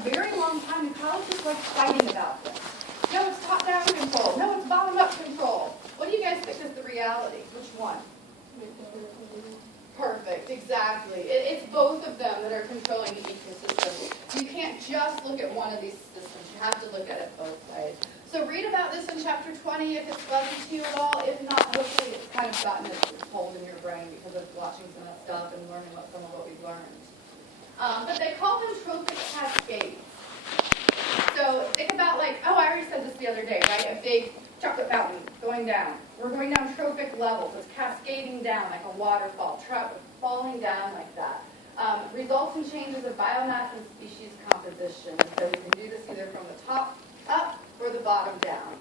very long time, ecologists like fighting about this. No, it's top-down control. No, it's bottom-up control. What do you guys think is the reality? Which one? Perfect, exactly. It's both of them that are controlling the ecosystem. You can't just look at one of these systems. You have to look at it both ways. So read about this in chapter 20 if it's fuzzy to you at all. If not, hopefully it's kind of gotten its hold in your brain because of watching some of that stuff and learning some of what we've learned. But they call them trophic cascades. So think about like, oh, I already said this the other day, right? A big chocolate fountain going down. We're going down trophic levels. It's cascading down like a waterfall, falling down like that. Results in changes of biomass and species composition. So we can do this either from the top up or the bottom down.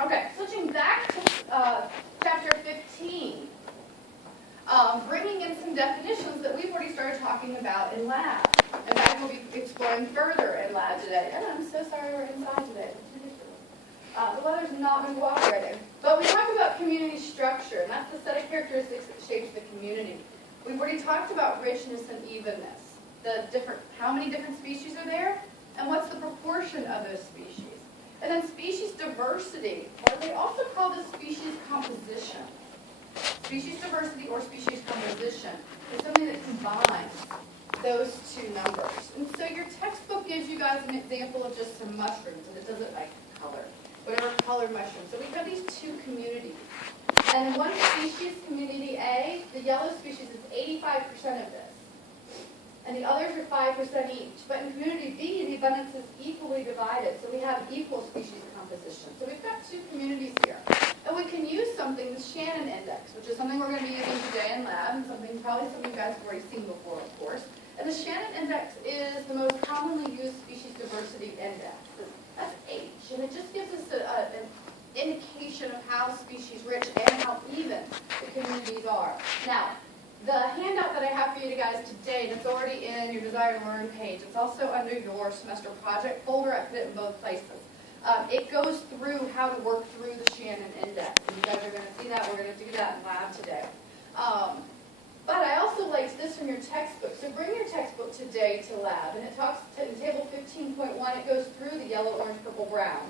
Okay, switching back to chapter 15. Bringing in some definitions that we've already started talking about in lab. And guys will be exploring further in lab today. And I'm so sorry we're inside today. The weather's not been cooperating. But we talked about community structure, and that's the set of characteristics that shapes the community. We've already talked about richness and evenness. How many different species are there, and what's the proportion of those species. And then species diversity, or they also call this species composition. Species diversity or species composition is something that combines those two numbers. And so your textbook gives you guys an example of just some mushrooms, and it does it by color, whatever colored mushroom. So we've got these two communities. And in one species, community A, the yellow species is 85% of this. And the others are 5% each. But in community B, the abundance is equally divided. So we have equal species composition. So we've got two communities here. And we can use something, the Shannon Index, which is something we're going to be using today in lab, and probably some of you guys have already seen before, of course. And the Shannon Index is the most commonly used species diversity index. That's H. And it just gives us an indication of how species rich and how even the communities are. Now, the handout that I have for you guys today, and it's already in your Desire to Learn page, it's also under your semester project folder. I put it in both places. It goes through how to work through the Shannon Index. And you guys are going to see that. We're going to do that in lab today. But I also liked this from your textbook. So bring your textbook today to lab. And it talks in table 15.1, it goes through the yellow, orange, purple, brown.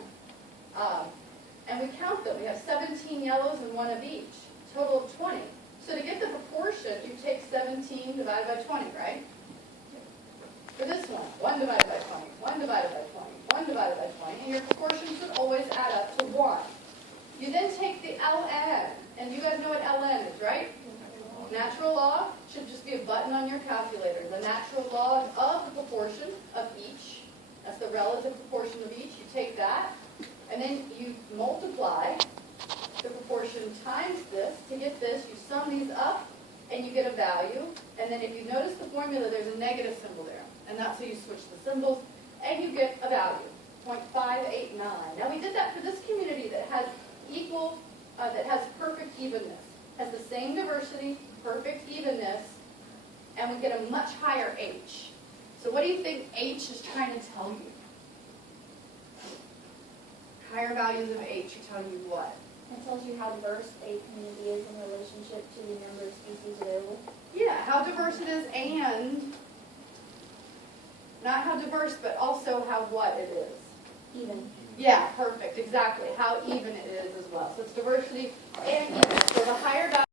And we count them. We have 17 yellows and one of each, total of 20. So to get the proportion, you take 17 divided by 20, right? For this one, 1 divided by 20, 1 divided by 20, 1 divided by 20, and your proportion should always add up to 1. You then take the ln, and you guys know what ln is, right? Natural log should just be a button on your calculator. The natural log of the proportion of each, that's the relative proportion of each, you take that, and then you multiply the proportion times this. To get this, you sum these up, and you get a value. And then if you notice the formula, there's a negative symbol there. And that's how you switch the symbols, and you get a value, 0.589. Now we did that for this community that has that has perfect evenness, has the same diversity, perfect evenness, and we get a much higher H. So what do you think H is trying to tell you? Higher values of H are telling you what? It tells you how diverse a community is in relationship to the number of species available. Yeah, how diverse it is, and not how diverse, but also how what it is. Even. Yeah, perfect, exactly. How even it is as well. So it's diversity and even. So the higher value